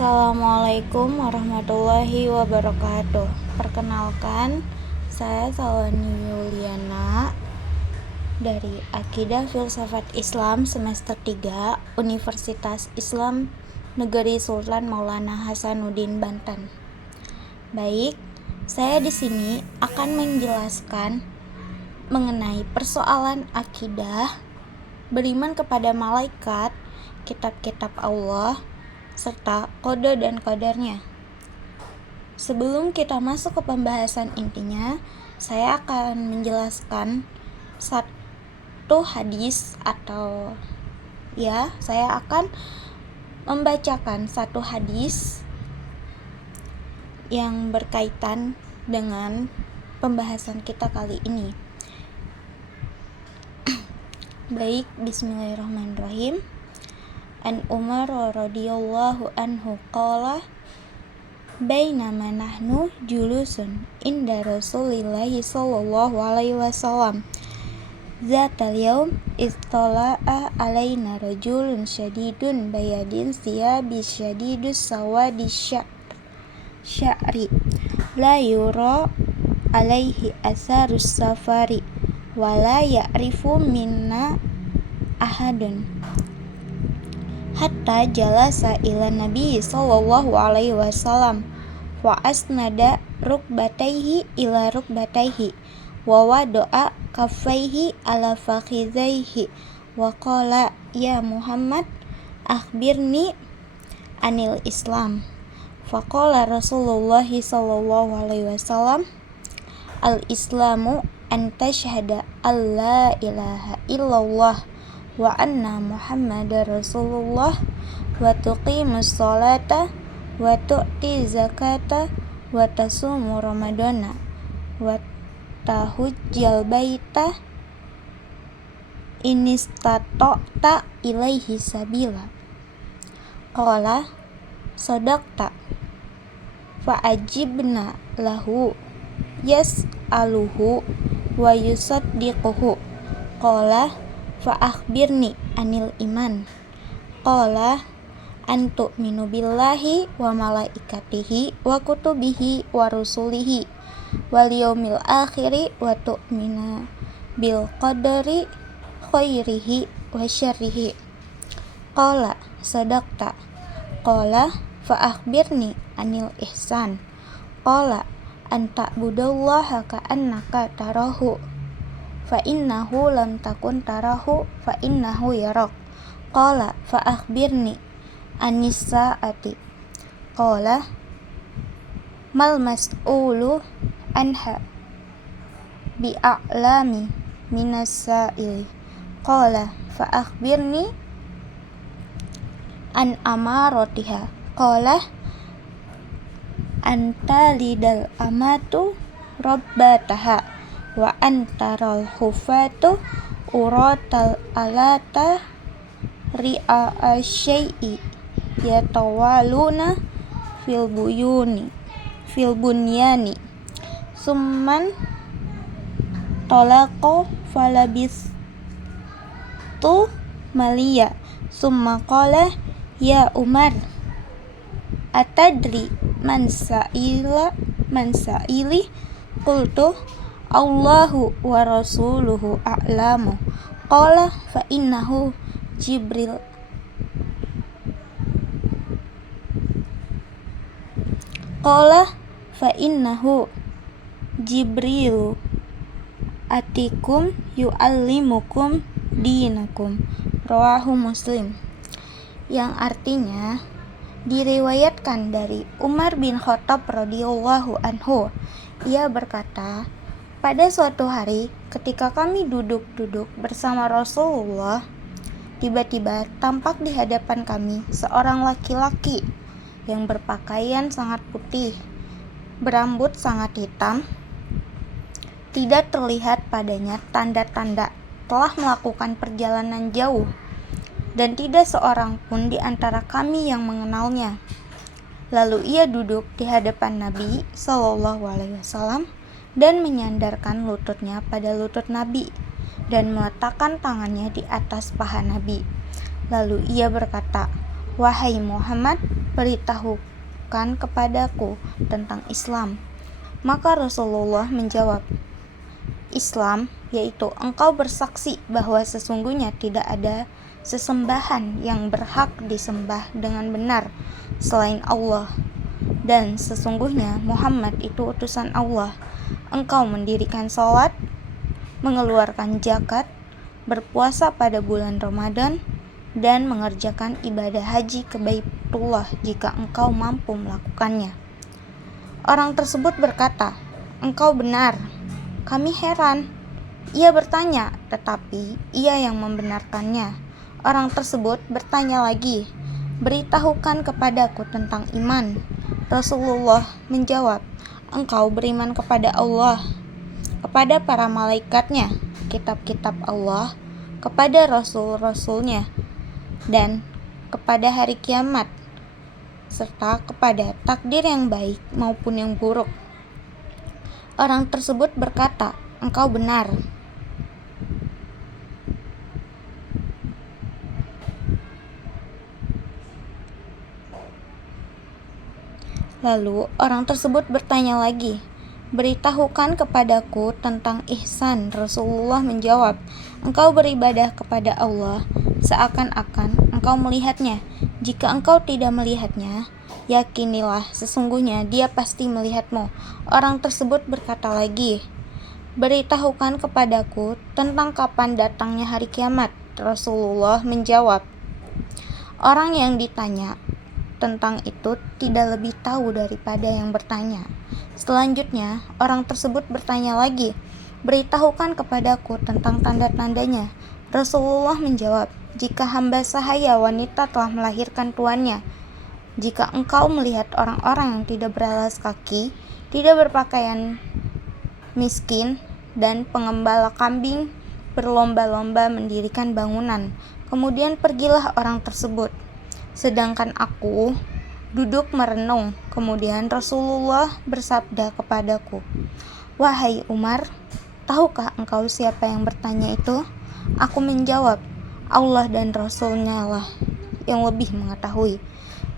Assalamualaikum warahmatullahi wabarakatuh. Perkenalkan, saya Salwani Yuliana dari Akidah Filsafat Islam semester 3 Universitas Islam Negeri Sultan Maulana Hasanuddin Banten. Baik, saya di sini akan menjelaskan mengenai persoalan akidah, beriman kepada malaikat, kitab-kitab Allah, serta kode dan qadarnya. Sebelum kita masuk ke pembahasan intinya, saya akan menjelaskan satu hadis saya akan membacakan satu hadis yang berkaitan dengan pembahasan kita kali ini. Baik, bismillahirrahmanirrahim. An Umar radhiyallahu anhu qala bainama nahnu julusun inda Rasulillahi sallallahu alaihi wasallam zatal yaum istala'a alaina rajulun syadidun bayadin siyabi syadidus sawadi sya'ri la yura alaihi asarus safari wala ya'rifu minna ahadun hatta jalasa ila nabi sallallahu alaihi wasallam wa asnada rukbataihi ila rukbataihi wa wada'a kaffaihi ala fakhidhaihi wa qala ya Muhammad akhbirni anil Islam. Faqala Rasulullah sallallahu alaihi wasallam al-islamu an tashhada alla ilaha illallah wa anna Muhammadar Rasulullah wa tuqimus sholata wa tu'ti zakata wa tasumu ramadana wa tahujjal baita inistata'ta ilaihi sabila. Qala sadaqta fa ajibna lahu yas'aluhu wa yusaddiquhu. Qala fa akhbirni anil iman. Qala an tu'minu billahi wa malaikatihi wa kutubihi wa rusulihi wal yaumil akhiri wa tu'mina bil qadari khairihi wa syarrihi. Qala sadaqta. Qala fa akhbirni anil ihsan. Qala an ta'budallaha ka'annaka tarahu fa innahu lam takun tarahu fa innahu yarak. Qala fa akhbirni anis sa'ati. Qala mal mas'ulu anha bi'a'lami minas sa'ili. Qala fa akhbirni an amaratiha. Qala anta lidal amatu rabbataha wa antaral hufatu uratal alata ri'a asyai'i yatawaluna fil bunyani summan talaqo falabis tu maliya summa qala ya Umar atadri man sa'ili qultu Allahu wa rasuluhu a'lamu. Qala fa innahu Jibril. Qala fa innahu Jibrilu atikum yu'allimukum dinakum. Rawahu Muslim. Yang artinya diriwayatkan dari Umar bin Khattab radhiyallahu anhu. Ia berkata, pada suatu hari ketika kami duduk-duduk bersama Rasulullah, tiba-tiba tampak di hadapan kami seorang laki-laki yang berpakaian sangat putih, berambut sangat hitam. Tidak terlihat padanya tanda-tanda telah melakukan perjalanan jauh, dan tidak seorang pun di antara kami yang mengenalnya. Lalu ia duduk di hadapan Nabi sallallahu alaihi wasallam dan menyandarkan lututnya pada lutut Nabi dan meletakkan tangannya di atas paha Nabi. Lalu ia berkata, "Wahai Muhammad, beritahukan kepadaku tentang Islam." Maka Rasulullah menjawab, "Islam yaitu engkau bersaksi bahwa sesungguhnya tidak ada sesembahan yang berhak disembah dengan benar selain Allah, dan sesungguhnya Muhammad itu utusan Allah. Engkau mendirikan sholat, mengeluarkan zakat, berpuasa pada bulan Ramadan, dan mengerjakan ibadah haji ke Baitullah jika engkau mampu melakukannya." Orang tersebut berkata, "Engkau benar." Kami heran. Ia bertanya, tetapi ia yang membenarkannya. Orang tersebut bertanya lagi, "Beritahukan kepadaku tentang iman." Rasulullah menjawab, "Engkau beriman kepada Allah, kepada para malaikatnya, kitab-kitab Allah, kepada rasul-rasulnya, dan kepada hari kiamat, serta kepada takdir yang baik maupun yang buruk." Orang tersebut berkata, "Engkau benar." Lalu orang tersebut bertanya lagi, "Beritahukan kepadaku tentang ihsan." Rasulullah menjawab, "Engkau beribadah kepada Allah seakan-akan engkau melihatnya. Jika engkau tidak melihatnya, yakinilah sesungguhnya dia pasti melihatmu." Orang tersebut berkata lagi, "Beritahukan kepadaku tentang kapan datangnya hari kiamat." Rasulullah menjawab, orang yang ditanya tentang itu tidak lebih tahu daripada yang bertanya. Selanjutnya, orang tersebut bertanya lagi, "Beritahukan kepadaku tentang tanda-tandanya." Rasulullah menjawab, "Jika hamba sahaya wanita telah melahirkan tuannya, jika engkau melihat orang-orang yang tidak beralas kaki, tidak berpakaian, miskin, dan pengembala kambing berlomba-lomba mendirikan bangunan, kemudian pergilah orang tersebut, sedangkan aku duduk merenung." Kemudian Rasulullah bersabda kepadaku, "Wahai Umar, tahukah engkau siapa yang bertanya itu?" Aku menjawab, "Allah dan Rasulnya lah yang lebih mengetahui."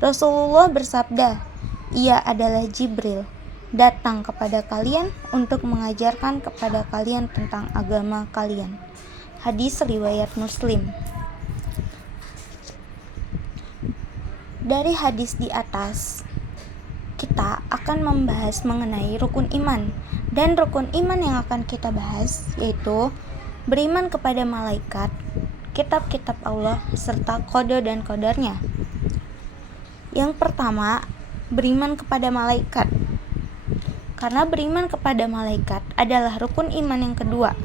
Rasulullah bersabda, "Ia adalah Jibril, datang kepada kalian untuk mengajarkan kepada kalian tentang agama kalian." Hadis riwayat Muslim. Dari hadis di atas, kita akan membahas mengenai rukun iman. Dan rukun iman yang akan kita bahas yaitu beriman kepada malaikat, kitab-kitab Allah, serta qada dan qadarnya. Yang pertama, beriman kepada malaikat. Karena beriman kepada malaikat adalah rukun iman yang kedua.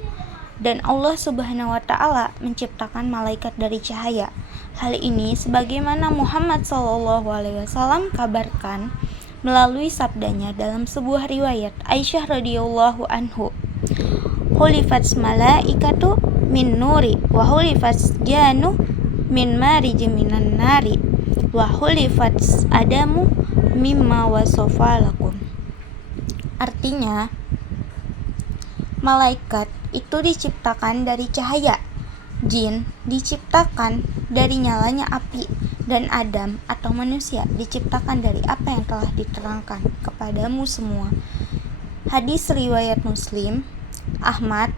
Dan Allah Subhanahu wa Ta'ala menciptakan malaikat dari cahaya. Hal ini sebagaimana Muhammad SAW kabarkan melalui sabdanya dalam sebuah riwayat Aisyah radhiyallahu anhu, "Hulifats malaikatu min nuri wa hulifats janu min marij minan nari wa hulifats adamu mimma wasofa lakum." Artinya, malaikat itu diciptakan dari cahaya, jin diciptakan dari nyalanya api, dan Adam atau manusia diciptakan dari apa yang telah diterangkan kepadamu semua. Hadis riwayat Muslim, Ahmad,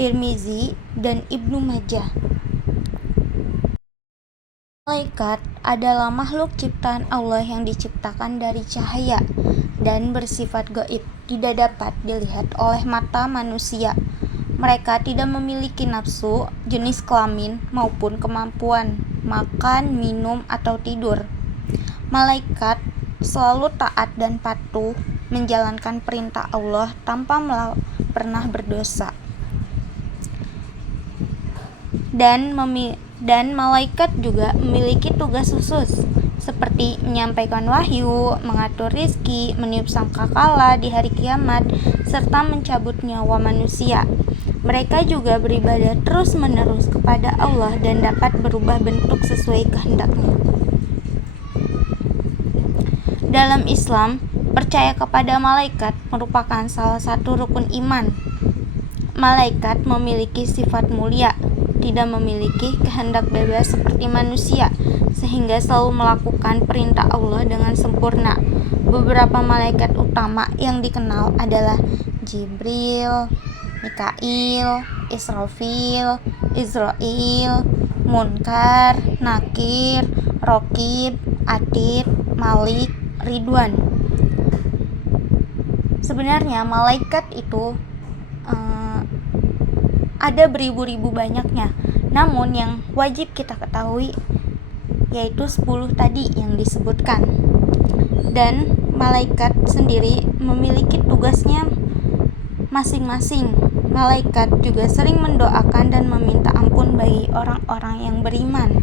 Tirmizi, dan Ibnu Majah. Malaikat adalah makhluk ciptaan Allah yang diciptakan dari cahaya dan bersifat gaib, tidak dapat dilihat oleh mata manusia. Mereka tidak memiliki nafsu, jenis kelamin, maupun kemampuan makan, minum, atau tidur. Malaikat selalu taat dan patuh menjalankan perintah Allah tanpa pernah berdosa. Dan malaikat juga memiliki tugas khusus seperti menyampaikan wahyu, mengatur rizki, meniup sangkakala di hari kiamat, serta mencabut nyawa manusia. Mereka juga beribadah terus-menerus kepada Allah dan dapat berubah bentuk sesuai kehendaknya. Dalam Islam, percaya kepada malaikat merupakan salah satu rukun iman. Malaikat memiliki sifat mulia, tidak memiliki kehendak bebas seperti manusia, sehingga selalu melakukan perintah Allah dengan sempurna. Beberapa malaikat utama yang dikenal adalah Jibril, Mikail, Israfil, Israil, Munkar, Nakir, Rokib, Atid, Malik, Ridwan. Sebenarnya malaikat itu ada beribu-ribu banyaknya. Namun yang wajib kita ketahui yaitu 10 tadi yang disebutkan. Dan malaikat sendiri memiliki tugasnya masing-masing. Malaikat juga sering mendoakan dan meminta ampun bagi orang-orang yang beriman.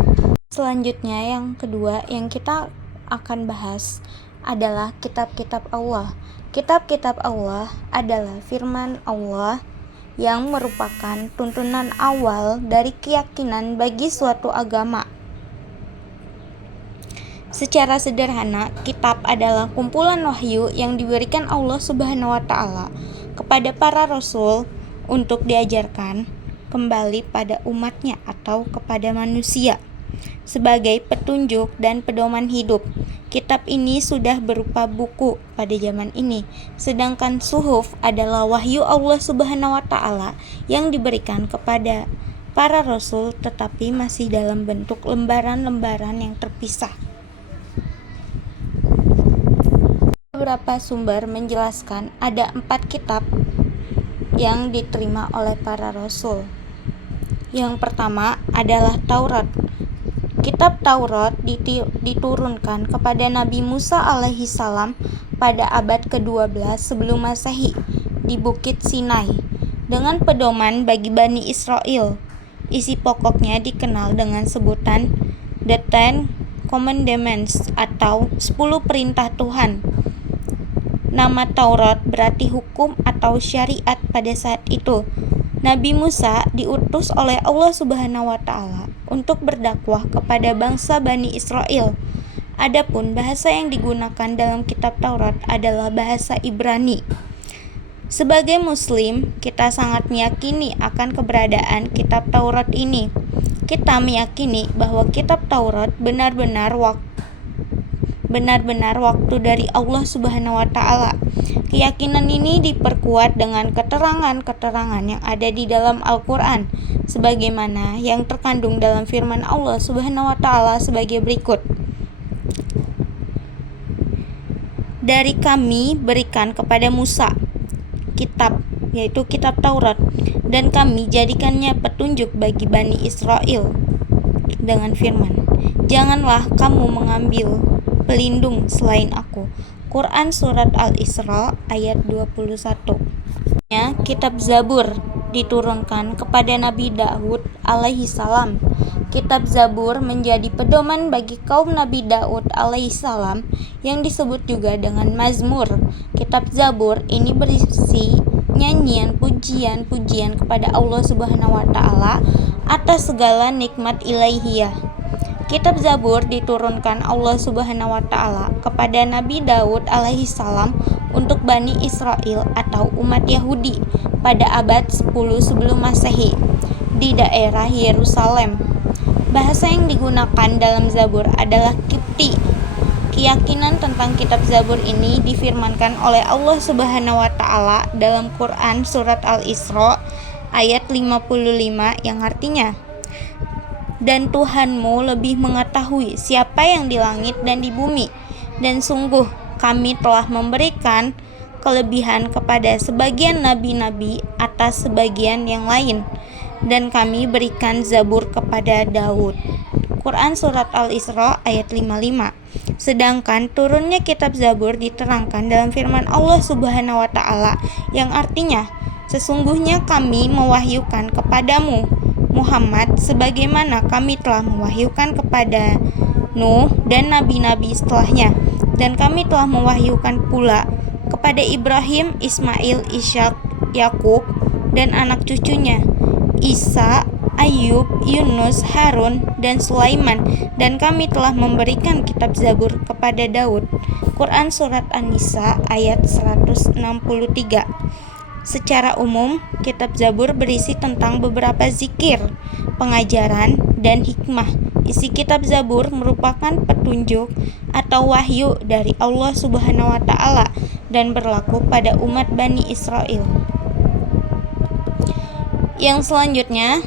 Selanjutnya yang kedua yang kita akan bahas adalah kitab-kitab Allah. Kitab-kitab Allah adalah firman Allah yang merupakan tuntunan awal dari keyakinan bagi suatu agama. Secara sederhana, kitab adalah kumpulan wahyu yang diberikan Allah Subhanahu wa Ta'ala kepada para rasul untuk diajarkan kembali pada umatnya atau kepada manusia sebagai petunjuk dan pedoman hidup. Kitab ini sudah berupa buku pada zaman ini, sedangkan suhuf adalah wahyu Allah Subhanahu wa Ta'ala yang diberikan kepada para rasul tetapi masih dalam bentuk lembaran-lembaran yang terpisah. Beberapa sumber menjelaskan ada 4 kitab yang diterima oleh para rasul. Yang pertama adalah Taurat. Kitab Taurat diturunkan kepada Nabi Musa alaihi salam pada abad ke-12 sebelum Masehi di Bukit Sinai dengan pedoman bagi Bani Israel. Isi pokoknya dikenal dengan sebutan The Ten Commandments atau 10 perintah Tuhan. Nama Taurat berarti hukum atau syariat pada saat itu. Nabi Musa diutus oleh Allah Subhanahu wa Ta'ala untuk berdakwah kepada bangsa Bani Israel. Adapun bahasa yang digunakan dalam kitab Taurat adalah bahasa Ibrani. Sebagai muslim, kita sangat meyakini akan keberadaan kitab Taurat ini. Kita meyakini bahwa kitab Taurat benar-benar waktu dari Allah Subhanahu wa Ta'ala. Keyakinan ini diperkuat dengan keterangan-keterangan yang ada di dalam Al-Quran, sebagaimana yang terkandung dalam firman Allah Subhanahu wa Ta'ala sebagai berikut. Dari kami berikan kepada Musa kitab, yaitu kitab Taurat, dan kami jadikannya petunjuk bagi Bani Israel dengan firman, janganlah kamu mengambil pelindung selain aku. Quran Surat Al-Isra ayat 21. Kitab Zabur diturunkan kepada Nabi Daud alaihi salam. Kitab Zabur menjadi pedoman bagi kaum Nabi Daud alaihi salam yang disebut juga dengan Mazmur. Kitab Zabur ini berisi nyanyian pujian-pujian kepada Allah Subhanahu wa Ta'ala atas segala nikmat ilahiyah. Kitab Zabur diturunkan Allah Subhanahu wa Ta'ala kepada Nabi Daud alaihi salam untuk Bani Israel atau umat Yahudi pada abad 10 sebelum Masehi di daerah Yerusalem. Bahasa yang digunakan dalam Zabur adalah Kipti. Keyakinan tentang kitab Zabur ini difirmankan oleh Allah Subhanahu wa Ta'ala dalam Quran Surat Al-Isra ayat 55 yang artinya, dan Tuhanmu lebih mengetahui siapa yang di langit dan di bumi, dan sungguh kami telah memberikan kelebihan kepada sebagian nabi-nabi atas sebagian yang lain, dan kami berikan Zabur kepada Daud. Quran Surat Al-Isra ayat 55. Sedangkan turunnya kitab Zabur diterangkan dalam firman Allah Subhanahu wa Ta'ala yang artinya, sesungguhnya kami mewahyukan kepadamu Muhammad sebagaimana kami telah mewahyukan kepada Nuh dan nabi-nabi setelahnya, dan kami telah mewahyukan pula kepada Ibrahim, Ismail, Ishak, Yakub dan anak cucunya, Isa, Ayub, Yunus, Harun dan Sulaiman, dan kami telah memberikan kitab Zabur kepada Daud. Quran Surat An-Nisa ayat 163. Secara umum, kitab Zabur berisi tentang beberapa zikir, pengajaran, dan hikmah. Isi kitab Zabur merupakan petunjuk atau wahyu dari Allah Subhanahu wa Ta'ala dan berlaku pada umat Bani Israel. Yang selanjutnya,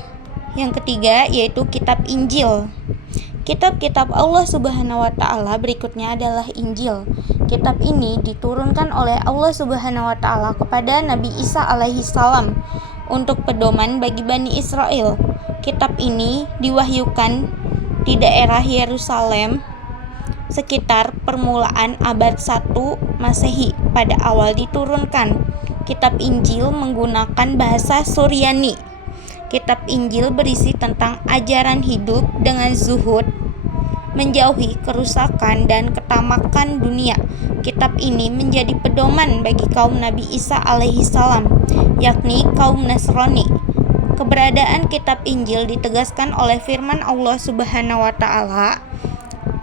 yang ketiga, yaitu kitab Injil. Kitab-kitab Allah Subhanahu wa Ta'ala berikutnya adalah Injil. Kitab ini diturunkan oleh Allah Subhanahu wa Ta'ala kepada Nabi Isa alaihi salam untuk pedoman bagi Bani Israel. Kitab ini diwahyukan di daerah Yerusalem sekitar permulaan abad 1 Masehi. Pada awal diturunkan, kitab Injil menggunakan bahasa Suryani. Kitab Injil berisi tentang ajaran hidup dengan zuhud, menjauhi kerusakan dan ketamakan dunia. Kitab ini menjadi pedoman bagi kaum Nabi Isa alaihi salam, yakni kaum Nasrani. Keberadaan kitab Injil ditegaskan oleh firman Allah Subhanahu wa Ta'ala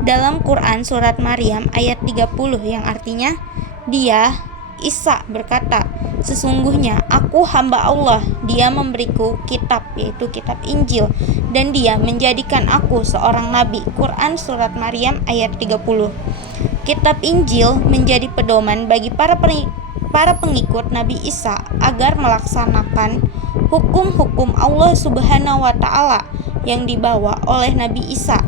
dalam Quran surat Maryam ayat 30 yang artinya, Dia, Isa berkata, sesungguhnya aku hamba Allah, Dia memberiku kitab, yaitu kitab Injil, dan Dia menjadikan aku seorang nabi. Quran surat Maryam ayat 30. Kitab Injil menjadi pedoman bagi para pengikut Nabi Isa agar melaksanakan hukum-hukum Allah Subhanahu wa Ta'ala yang dibawa oleh Nabi Isa.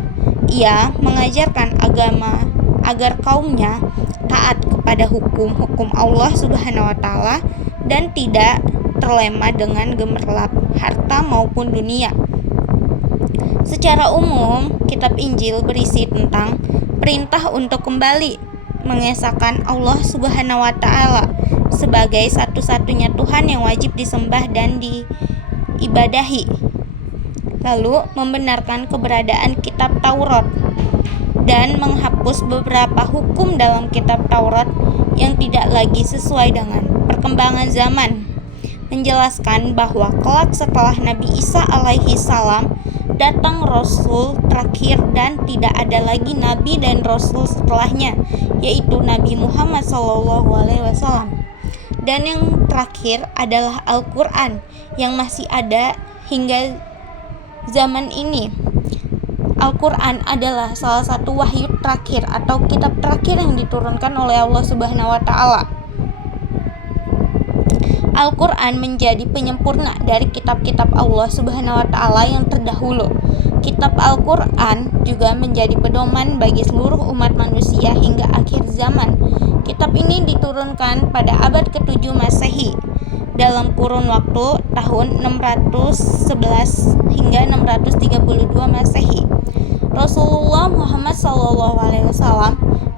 Ia mengajarkan agama agar kaumnya taat kepada hukum-hukum Allah Subhanahu wa Ta'ala dan tidak terlena dengan gemerlap harta maupun dunia. Secara umum, kitab Injil berisi tentang perintah untuk kembali mengesahkan Allah Subhanahu wa Ta'ala sebagai satu-satunya Tuhan yang wajib disembah dan diibadahi. Lalu membenarkan keberadaan kitab Taurat dan menghapus beberapa hukum dalam kitab Taurat yang tidak lagi sesuai dengan perkembangan zaman. Menjelaskan bahwa kelak setelah Nabi Isa alaihi salam datang Rasul terakhir dan tidak ada lagi Nabi dan Rasul setelahnya, yaitu Nabi Muhammad SAW. Dan yang terakhir adalah Al-Quran yang masih ada hingga zaman ini. Al-Quran adalah salah satu wahyu terakhir atau kitab terakhir yang diturunkan oleh Allah Subhanahu wa Ta'ala. Al-Quran menjadi penyempurna dari kitab-kitab Allah Subhanahu wa Ta'ala yang terdahulu. Kitab Al-Quran juga menjadi pedoman bagi seluruh umat manusia hingga akhir zaman. Kitab ini diturunkan pada abad ke-7 Masehi dalam kurun waktu tahun 611 hingga 632 Masehi. Rasulullah Muhammad SAW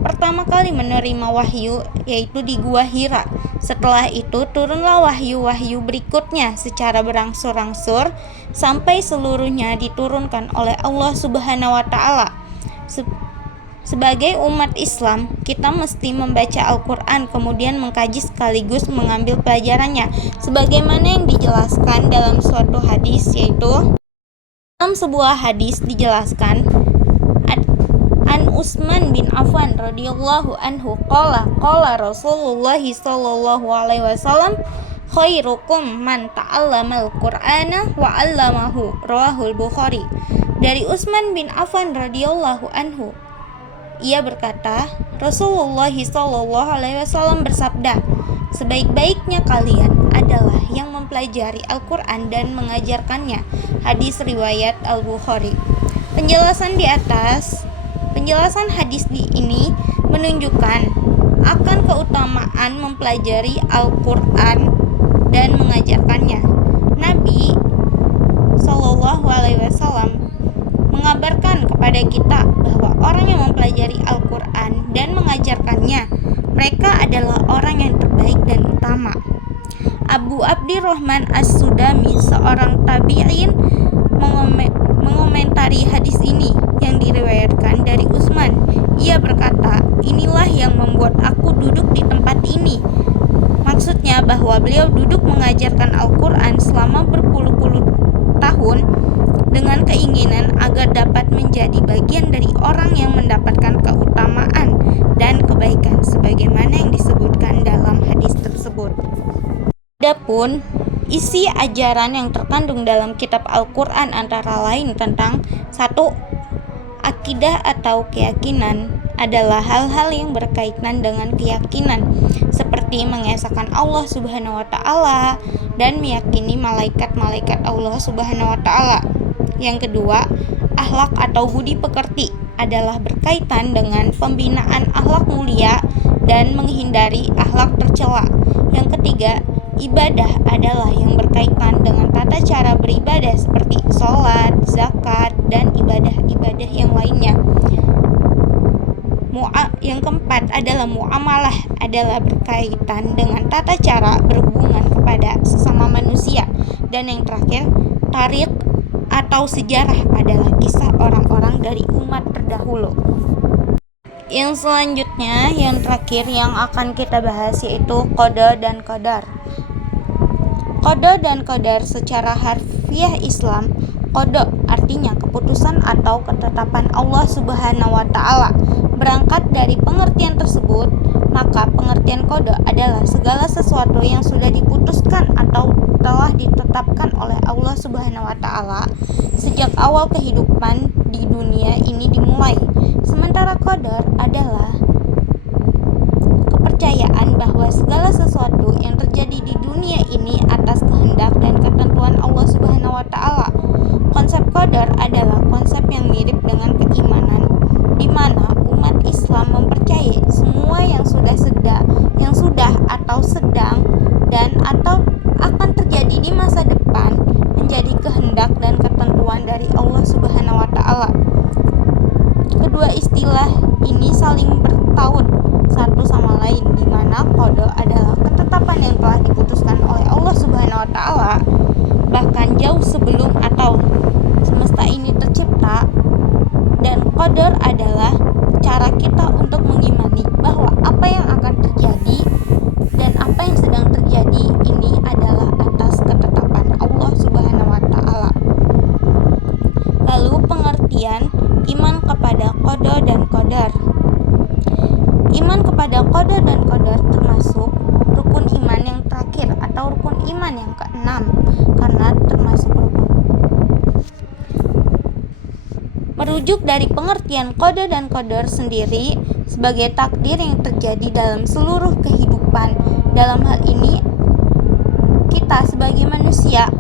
pertama kali menerima wahyu yaitu di Gua Hira. Setelah itu turunlah wahyu-wahyu berikutnya secara berangsur-angsur sampai seluruhnya diturunkan oleh Allah Subhanahu wa Ta'ala. Sebagai umat Islam, kita mesti membaca Al-Quran kemudian mengkaji sekaligus mengambil pelajarannya sebagaimana yang dijelaskan dalam suatu hadis, yaitu dalam sebuah hadis dijelaskan An Utsman bin Affan radhiyallahu anhu qala Rasulullah sallallahu alaihi wasallam khairukum man ta'allamal Qur'ana wa 'allamahu, rawahul Bukhari. Dari Utsman bin Affan radhiyallahu anhu, ia berkata, Rasulullah sallallahu alaihi wasallam bersabda, sebaik-baiknya kalian adalah yang mempelajari Al-Quran dan mengajarkannya. Hadis riwayat Al-Bukhari. Penjelasan hadis ini menunjukkan akan keutamaan mempelajari Al-Quran dan mengajarkannya. Nabi Shallallahu Alaihi Wasallam mengabarkan kepada kita bahwa orang yang mempelajari Al-Quran dan mengajarkannya, mereka adalah orang yang terbaik dan utama. Abu Abdirrahman As-Sudami, seorang tabi'in, mengomentari hadis ini yang diriwayatkan dari Utsman. Ia berkata, inilah yang membuat aku duduk di tempat ini. Maksudnya bahwa beliau duduk mengajarkan Al-Quran selama berpuluh-puluh tahun dengan keinginan agar dapat menjadi bagian dari orang yang mendapatkan keutamaan dan kebaikan sebagaimana yang disebutkan dalam hadis tersebut. Adapun Isi ajaran yang terkandung dalam kitab Al-Quran antara lain tentang 1. Akidah atau keyakinan adalah hal-hal yang berkaitan dengan keyakinan, seperti mengesahkan Allah Subhanahu wa Ta'ala dan meyakini malaikat-malaikat Allah Subhanahu wa Ta'ala. Yang kedua, akhlak atau budi pekerti adalah berkaitan dengan pembinaan akhlak mulia dan menghindari akhlak tercela. Yang ketiga, ibadah adalah yang berkaitan dengan tata cara beribadah seperti sholat, zakat, dan ibadah-ibadah yang lainnya. Yang keempat adalah muamalah, adalah berkaitan dengan tata cara berhubungan kepada sesama manusia. Dan yang terakhir, tarikh atau sejarah adalah kisah orang-orang dari umat terdahulu. Yang selanjutnya, yang terakhir yang akan kita bahas yaitu qada dan qadar. Qada dan qadar secara harfiah Islam, qada artinya keputusan atau ketetapan Allah Subhanahu wa Ta'ala. Berangkat dari pengertian tersebut, maka pengertian qada adalah segala sesuatu yang sudah diputuskan atau telah ditetapkan oleh Allah Subhanahu wa Ta'ala sejak awal kehidupan di dunia ini dimulai. Sementara qadar adalah kepercayaan bahwa segala sesuatu yang terjadi di dunia ini atas kehendak dan ketentuan Allah Subhanahu wa Ta'ala. Konsep qadar adalah konsep yang mirip dengan keimanan, di mana umat Islam mempercayai semua yang sudah atau sedang dan atau akan terjadi di masa depan menjadi kehendak dan ketentuan dari Allah Subhanahu wa Ta'ala. Kedua istilah ini saling bertaut satu sama lain, di mana qada adalah ketetapan yang telah diputuskan oleh Allah Subhanahu wa Ta'ala bahkan jauh sebelum atau semesta ini tercipta, dan qadar adalah cara kita untuk mengimani bahwa apa yang akan terjadi dan apa yang sedang terjadi ini adalah atas ketetapan Allah Subhanahu wa Ta'ala. Lalu pengertian iman kepada qada dan qadar. Iman kepada qada dan qadar termasuk rukun iman yang terakhir atau rukun iman yang keenam, karena termasuk rukun. Merujuk dari pengertian qada dan qadar sendiri sebagai takdir yang terjadi dalam seluruh kehidupan. Dalam hal ini, kita sebagai manusia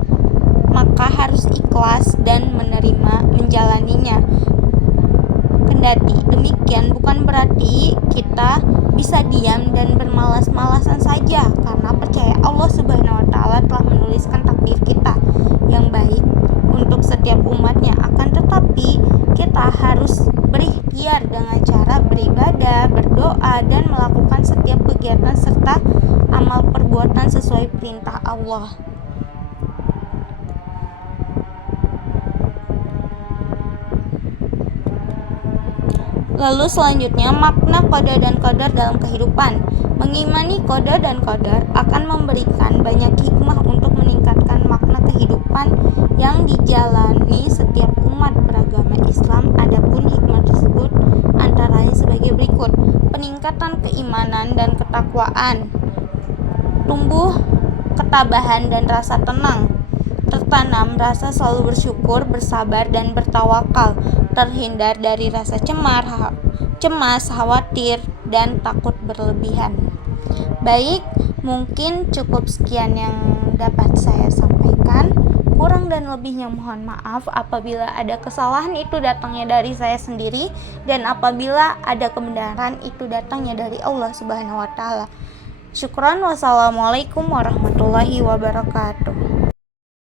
maka harus ikhlas dan menerima menjalaninya. Kendati demikian bukan berarti kita bisa diam dan bermalas-malasan saja, karena percaya Allah Subhanahu wa Ta'ala telah menuliskan takdir kita yang baik untuk setiap umatnya. Akan tetapi kita harus berikhtiar dengan cara beribadah, berdoa, dan melakukan setiap kegiatan serta amal perbuatan sesuai perintah Allah. Lalu selanjutnya, makna qada dan qadar dalam kehidupan. Mengimani qada dan qadar akan memberikan banyak hikmah untuk meningkatkan makna kehidupan yang dijalani setiap umat beragama Islam. Adapun hikmah tersebut antara lain sebagai berikut: peningkatan keimanan dan ketakwaan, tumbuh ketabahan dan rasa tenang, tertanam rasa selalu bersyukur, bersabar, dan bertawakal, terhindar dari rasa cemas, khawatir, dan takut berlebihan. Baik, mungkin cukup sekian yang dapat saya sampaikan. Kurang dan lebihnya mohon maaf. Apabila ada kesalahan itu datangnya dari saya sendiri, dan apabila ada kebenaran itu datangnya dari Allah Subhanahu wa Ta'ala. Syukran, wassalamualaikum warahmatullahi wabarakatuh.